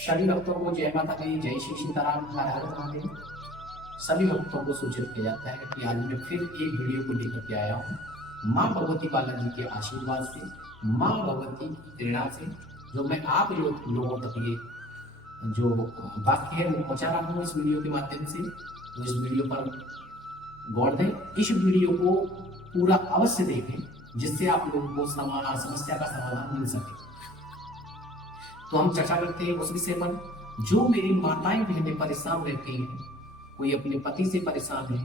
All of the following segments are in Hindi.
सभी भक्तों को जय माता दी, जय श्री सीताराम, हर हर महादेव। सभी भक्तों को सूचित किया जाता है कि आज मैं फिर एक वीडियो को लेकर के आया हूँ माँ भगवती बालाजी के आशीर्वाद से, माँ भगवती की प्रेरणा से, जो मैं आप लोगों तक ये जो वाक्य है वो पहुंचा रहा हूँ इस वीडियो के माध्यम से। तो इस वीडियो पर गौर दें, इस वीडियो को पूरा अवश्य देखें, जिससे आप लोगों को समस्या का समाधान मिल सके। तो हम चर्चा करते हैं उस विषय पर। जो मेरी माताएं बहनें परेशान रहती हैं, कोई अपने पति से परेशान है,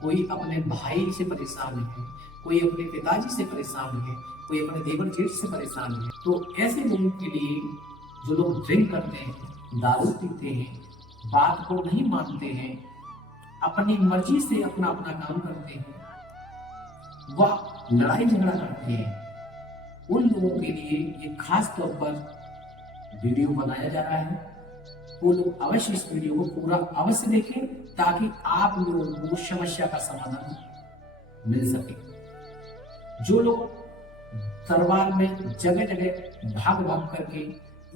कोई अपने भाई से परेशान है, कोई अपने पिताजी से परेशान है, कोई अपने देवर जेठ से परेशान है, तो ऐसे लोगों के लिए जो लोग ड्रिंक करते हैं, दारू पीते हैं, बात को नहीं मानते हैं, अपनी मर्जी से अपना अपना काम करते हैं, वह लड़ाई झगड़ा करते हैं, उन लोगों के लिए ये खास तौर पर वीडियो बनाया जा रहा है। वो लोग अवश्य इस वीडियो को पूरा अवश्य देखें, ताकि आप लोगों को समस्या का समाधान मिल सके। जो लोग दरबार में जगह जगह भाग भाग करके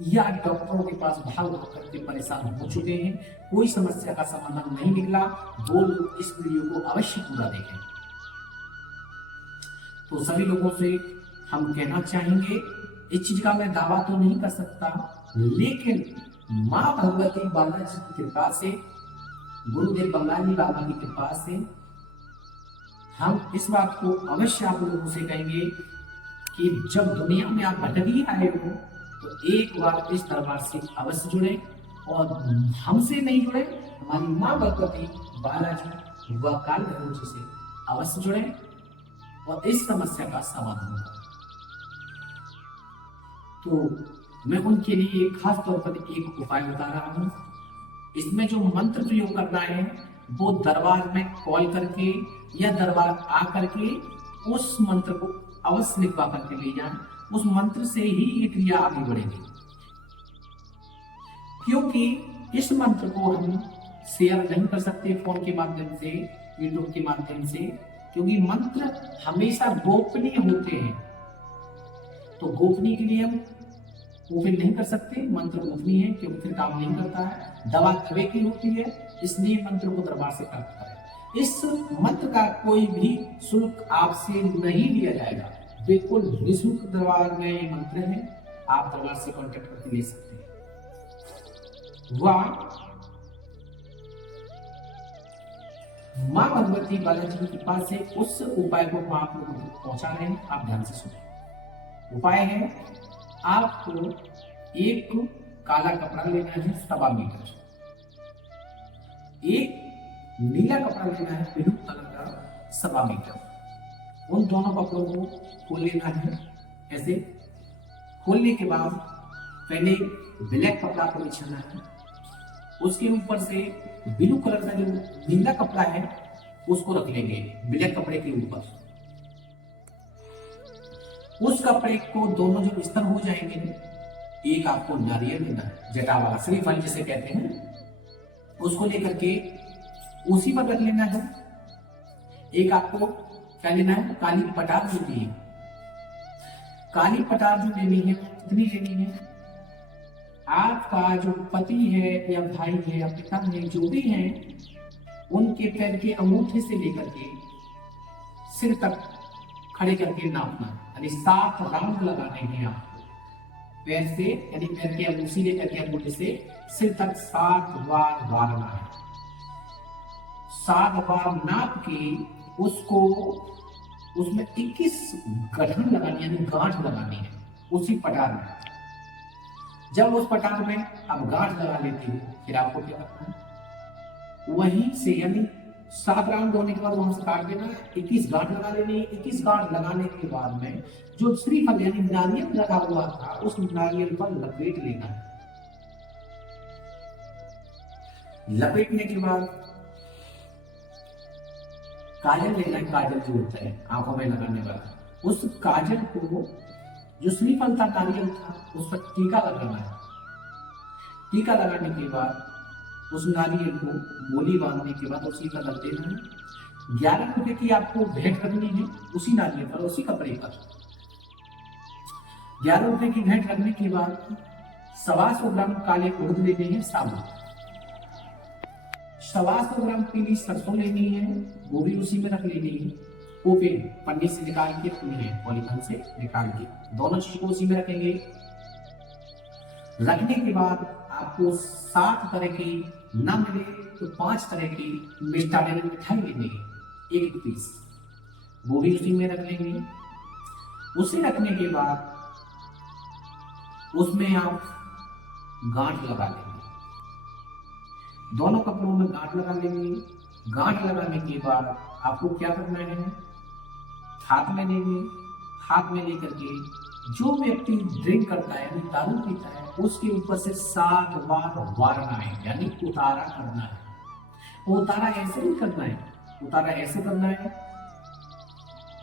या डॉक्टरों के पास भाग भाग करके परेशान हो चुके हैं, कोई समस्या का समाधान नहीं निकला, वो लोग इस वीडियो को अवश्य पूरा देखें। तो सभी लोगों से हम कहना चाहेंगे, इस चीज का मैं दावा तो नहीं कर सकता, लेकिन माँ भगवती बालाजी की कृपा से, गुरुदेव बंगाली बाबा की कृपा से हम इस बात को अवश्य आप लोगों से कहेंगे कि जब दुनिया में आप भटक ही आए हो, तो एक बार इस दरबार से अवश्य जुड़े, और हमसे नहीं जुड़े, हमारी माँ भगवती बालाजी व काल भैरव जी से अवश्य जुड़े और इस समस्या का समाधान करें। तो मैं उनके लिए खास तौर पर एक उपाय बता रहा हूँ। इसमें जो मंत्र प्रयोग करना है, वो दरबार में कॉल करके या दरबार आ करके उस मंत्र को अवश्य लिखवा करके ले जाएं। उस मंत्र से ही ये क्रिया आगे बढ़ेगी, क्योंकि इस मंत्र को हम शेयर नहीं कर सकते फोन के माध्यम से, यूट्यूब के माध्यम से, क्योंकि मंत्र हमेशा गोपनीय होते हैं। तो गोपनीय के लिए हम वो फिर नहीं कर सकते, मंत्र गोपनीय है, क्योंकि फिर काम नहीं करता है, दवा दबे की होती है, इसलिए मंत्र को दरबार से प्राप्त करें। इस मंत्र का कोई भी शुल्क आपसे नहीं लिया जाएगा, बिल्कुल निःशुल्क दरबार में ये मंत्र है, आप दरबार से कॉन्टेक्ट करके ले सकते हैं। वह माँ भगवती बालाजी की कृपा से उस उपाय को हम आप लोगों तक पहुंचा रहे हैं, आप ध्यान से सुनिए। उपाय है, आपको एक काला कपड़ा लेना है 1.25 मीटर, एक नीला कपड़ा लेना है ब्लू कलर का 1.25 मीटर। उन दोनों कपड़ों को खोल लेना है। ऐसे खोलने के बाद पहले ब्लैक कपड़ा को बिछाना है, उसके ऊपर से ब्लू कलर का जो नीला कपड़ा है उसको रख लेंगे ब्लैक कपड़े के ऊपर। उस कपड़े को दोनों जब स्तर हो जाएंगे, एक आपको नारियल लेना है, जटा वाला श्रीफल जिसे कहते हैं, उसको लेकर के उसी पर रख लेना है। एक आपको क्या लेना है, काली पटार लेनी है। काली पटार जो लेनी है, कितनी लेनी है, आपका जो पति है या भाई है या पिता है, जो भी है, उनके पैर के अंगूठे से लेकर के सिर तक खड़े करके नापना, यानी 7 राउंड लगाने हैं आपको पैर से, यानी पैर के अंगूठी लेकर के अंगूठे से सिर तक 7 बार मारना है। 7 बार नाप के उसको उसमें 21 गठन लगानी, यानी गांठ लगानी है उसी पटार में। जब उस पटार में आप गांठ लगा लेते हो, फिर आपको क्या करना है, वहीं से यानी 7 राउंड होने के बाद वहां से काट देना है, 21 गांठ लगा लेनी है। 21 गांठ लगाने के बाद में जो श्रीफल यानी नारियल लगा हुआ था, उस नारियल पर लपेट लेना है। लपेटने के बाद काजल लेना है, काजल जो होता है आंखों में लगाने वाला, उस काजल को जो श्रीफल था, नारियल था, उस पर टीका लगाना है। टीका लगाने के बाद उस नारियल को मोली बांधने के बाद उसी पर रख देना है। 11 रुपए की आपको भेंट रखनी है उसी नारियल पर, उसी कपड़े पर। 11 रुपए की भेंट रखने के बाद 125 ग्राम काले उड़द लेने हैं साबुत, 125 ग्राम पीली सरसों लेनी है, वो भी उसी में रख लेनी है। वो फिर पन्नी से निकाल के रखनी है, पॉलीथीन से निकाल के, दोनों चीज को उसी में रखेंगे। रखने के बाद आपको 7 तरह की ना मिले तो 5 तरह की मिष्टान मिठाई लेनी है, एक पीस, वो भी उसी में रख लेंगे। उसे रखने के बाद उसमें आप गांठ लगा लेंगे, दोनों कपड़ों में गांठ लगा लेंगे। गांठ लगाने के बाद आपको क्या करना है, हाथ में लेंगे, हाथ में लेकर के जो व्यक्ति ड्रिंक करता है यानी दारू पीता है उसके ऊपर से 7 बार वारना है, यानी उतारा करना है। उतारा ऐसे नहीं करना है, उतारा ऐसे करना है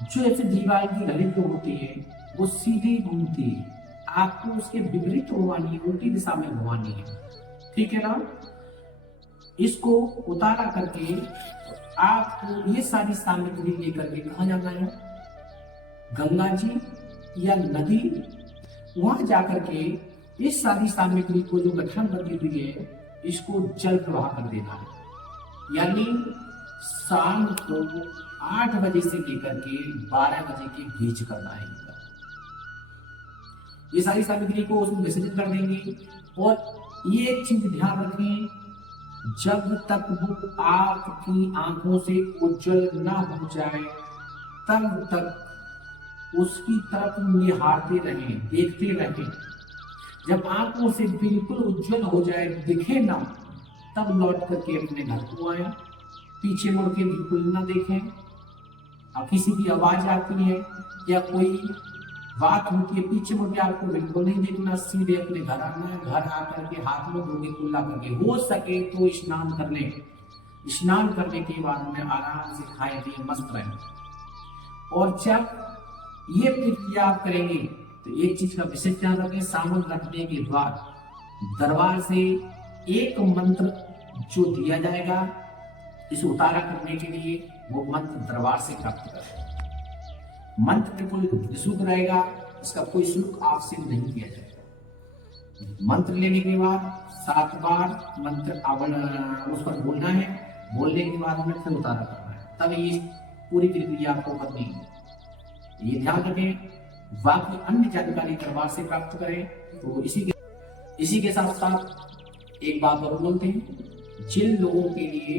जो ऐसे दीवार की घड़ी जो होती है वो सीधी घूमती है, आपको उसके विपरीत घुमानी है, उल्टी दिशा में घुमानी है, ठीक है ना। इसको उतारा करके आपको ये सारी सामग्री लेकर के कहाँ जाना है, गंगा जी या नदी, वहां जाकर के इस सारी सामग्री को जो गठन बनी हुई है इसको जल प्रवाह कर देना है। यानी शाम को 8 बजे से लेकर के 12 बजे के बीच करना है। ये सारी सामग्री को उसमें विसर्जित कर देंगे। और ये एक चीज ध्यान रखें, जब तक वो आपकी आंखों से उज्जवल ना हो जाए तब तक उसकी तरफ निहारते रहें, देखते रहें। जब आंखों से बिल्कुल उज्जवल हो जाए, दिखे ना, तब लौट करके अपने घर को आए, पीछे मुड़ के बिल्कुल ना देखें। अब किसी की आवाज आती है या कोई बात होती है, पीछे मुड़ के आपको बिल्कुल नहीं देखना, सीधे अपने घर आना है। घर आकर के हाथ में धोके कुल्ला करके, हो सके तो स्नान कर लें। स्नान करने के बाद में आराम से खाए पिए मस्त रहें। और जब ये प्रक्रिया आप करेंगे तो एक चीज का विशेष ध्यान रखें, सामान रखने के बाद दरबार से एक मंत्र जो दिया जाएगा इसे उतारा करने के लिए, वो मंत्र दरबार से प्राप्त करें। मंत्र बिल्कुल निःशुल्क रहेगा, इसका कोई शुल्क आपसे नहीं किया जाएगा। मंत्र लेने के बाद 7 बार मंत्र उस पर बोलना है, बोलने के बाद हमें फिर उतारा करना है, तब ये पूरी प्रक्रिया आपको करनी है। ये ध्यान रखें। बाकी अन्य जानकारी दरबार से प्राप्त करें। तो इसी के साथ साथ एक बात और बोलते हैं, जिन लोगों के लिए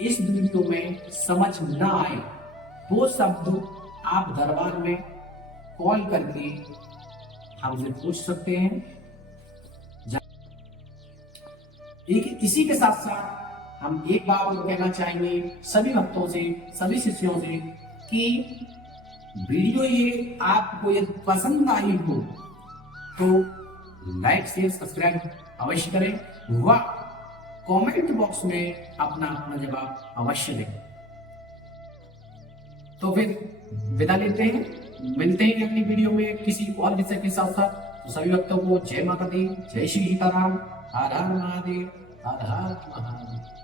इस वीडियो में समझ ना आए वो शब्द आप दरबार में कॉल करके हमसे पूछ सकते हैं। इसी के साथ साथ हम एक बात और कहना चाहेंगे सभी भक्तों से, सभी शिष्यों से कि वीडियो ये आपको यदि पसंद आई हो तो लाइक शेयर सब्सक्राइब अवश्य करें व कमेंट बॉक्स में अपना जवाब अवश्य दें। तो फिर विदा लेते हैं, मिलते हैं अगली वीडियो में किसी और विषय के साथ साथ। तो सभी भक्तों को जय माता दी, जय श्री सीताराम, हर हर महादेव, हर हर महादेव।